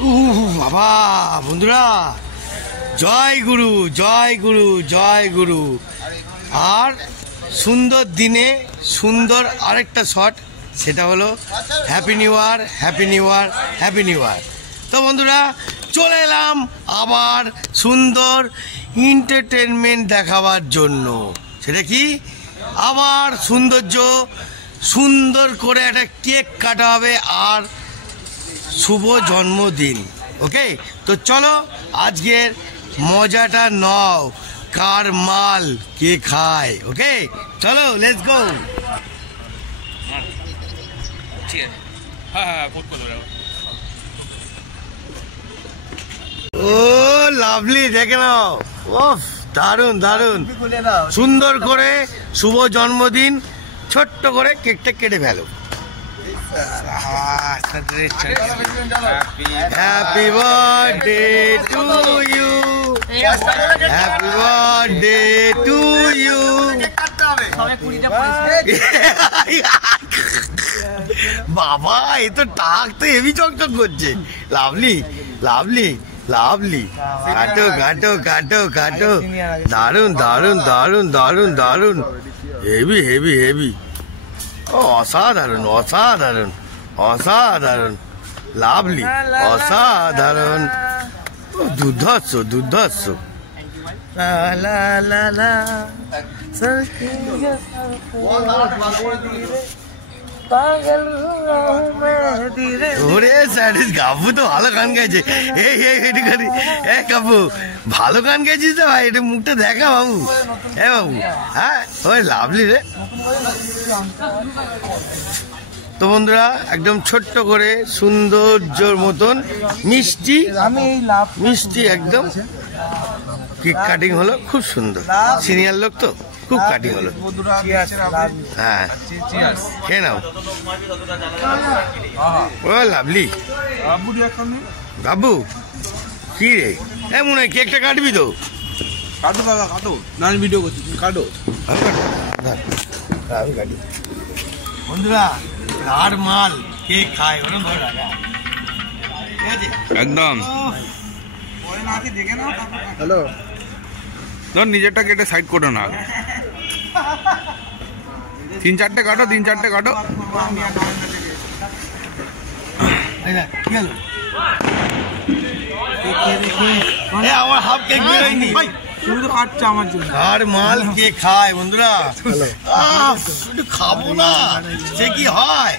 বাবা বন্ধুরা, জয় গুরু জয় গুরু জয় গুরু। আর সুন্দর দিনে সুন্দর আরেকটা শট, সেটা হলো happy new year, happy new year, happy new ইয়ার। তো বন্ধুরা, চলে এলাম আবার সুন্দর এন্টারটেনমেন্ট দেখাবার জন্য। সেটা কি, আবার সৌন্দর্য, সুন্দর করে একটা কেক কাটা হবে আর শুভ জন্মদিন। ওকে, তো চলো আজকের মজাটা নাও, কার মাল কে খায়। ওকে চলো, লেটস গো। ও লাভলি, দেখে নাও। ওফ, দারুন দারুন, সুন্দর করে শুভ জন্মদিন, ছোট্ট করে কেকটা কেটে ফেলো। Happy birthday to you, happy birthday to you. বাবা, এ তো টাক তো হেভি চকচক করছে। লাভলি লাভলি লাভলি, কাটো কাটো কাটো কাটো। দারুন দারুন দারুন দারুন দারুন, হেভি হেভি হেভি। অসাধারণ অসাধারণ অসাধারণ, লাভলি, অসাধারণ, দুর্ধর্ষ দুর্ধর্ষ। ওরে স্যাডিস, গাবু তো ভালো গান গাইছে। এই গাবু, ভালো গান গাইছিস তো ভাই, এটা মুখটা দেখা বাবু। হ্যাঁ বাবু, হ্যাঁ ওই লাভলি রে। তো বন্ধুরা, একদম ছোট্ট করে সৌন্দর্যর মতন মিষ্টি মিষ্টি একদম কেক কাটিং হলো, খুব সুন্দর। সিনিয়র লোক তো, খুব কাটিং হলো। হ্যাঁ, খেয়ে নাও। ও লাভলি, বাবু কি রে, হ্যাঁ মনে হয় কেকটা কাটবি তো? কাটো কাকা, কাটো। না, আমি ভিডিও করছি, তুমি কাটো। আমি কাটি। বন্ধুরা, আর মাল কেক খায়, ওরকম ধরে রাখা, ঠিক আছে একদম। হ্যালো, ধর নিজেরটা কেটে সাইড করো না, তিন চারটে কাটো, তিন চারটে কাটো। কি হলো? আমার হাফ কেক বেরোয়নি। তুমি তো কাটছো আমার জন্য। আর মাল কে খায় বন্ধুরা? একটু খাবো না, সে কি হয়?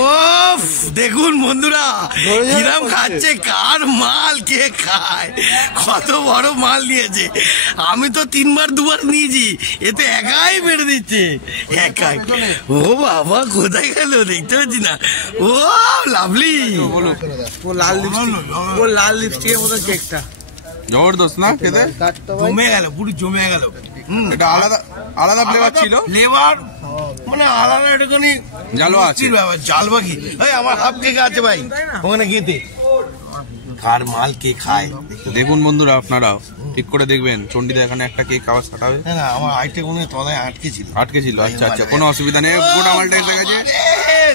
ওফ, দেখুন বন্ধুরা, কিরাম খাচ্ছে, কার মাল কে খায়। কত বড় মাল নিয়েছে, আমি তো 3 বার 2 বার নিয়েছি, এতে একাই বেড়ে দিচ্ছে, একাই। ও বাবা, কোথায় গেল দেখতে পাচ্ছি না। ও লাভলি, ও লাল লিপস্টিকের মতো কেকটা জবরদস্ত না খেতে, জমে গেল, পুরো জমে গেল। এটা আলাদা আলাদা ফ্লেভার ছিল, ফ্লেভার মানে আলাদা, একটুখানি জালবা আছে, জালবা কি। আমার হাফ কেক আছে ভাই ওখানে খেতে। কার মাল কে খায় দেখুন বন্ধুরা, আপনারাও ঠিক করে দেখবেন। চন্ডিদা এখানে একটা কেক আবার ছাটাবে। না, আমার আইটে কোনো তলায় আটকে ছিল। আচ্ছা আচ্ছা, কোনো অসুবিধা নেই। গোটা মালটা এসে গেছে,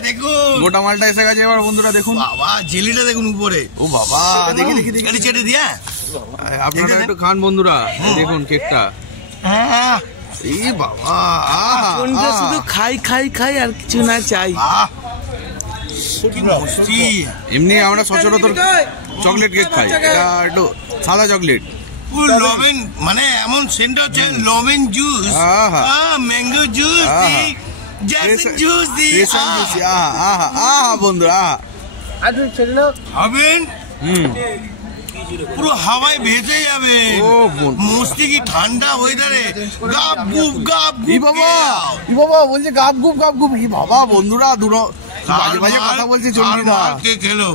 দেখুন গোটা মালটা এসে গেছে। এবার বন্ধুরা দেখুন, বাবা জেলিটা দেখুন উপরে। ও বাবা, দেখি দেখি দেখি, চেটে দিয়া আপনারা একটু খান বন্ধুরা। দেখুন কেকটা, এই বাবা, শুধু খাই খাই খাই আর কিছু না চাই। এমনি আমরা সচরাচর চকলেট কেক খাই, এটা একটু সাদা চকলেট, লবেন, মানে এমন সেন্ট হচ্ছে লবেন জুস, ম্যাঙ্গো জুস, জুস বন্ধুরা হবেন, পুরো হাওয়ায় ভেসে যাবে। মস্তি কি ঠান্ডা ওয়েদারে গাপ গুপ গাপ গুপ। বাবা বলছে গাপ গুপ গাপ গুপ। বাবা বন্ধুরা, দুটো বাজে বাজে কথা বলছে চন্ডিদা। কে খেলো?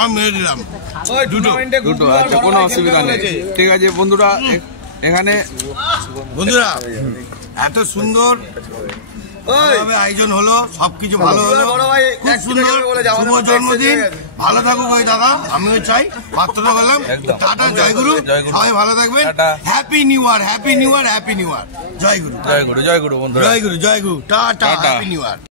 আমি মেরে দিলাম দুটো। আচ্ছা, কোনো অসুবিধা নেই, ঠিক আছে বন্ধুরা। এখানে বন্ধুরা, এত সুন্দর আয়োজন হলো, সবকিছু ভালো হলো, খুব সুন্দর। শুভ জন্মদিন, ভালো থাকুক ওই দাদা, আমিও চাই। পাত্রটা বললাম, টাটা, জয়গুরু, সবাই ভালো থাকবেন। Happy new year, happy new year, happy new year. জয়গুরু, জয় গুরু, জয় গুরু বন্ধুরা, জয়গুরু, জয়গুরু, টাটা, হ্যাপি নিউ ইয়ার।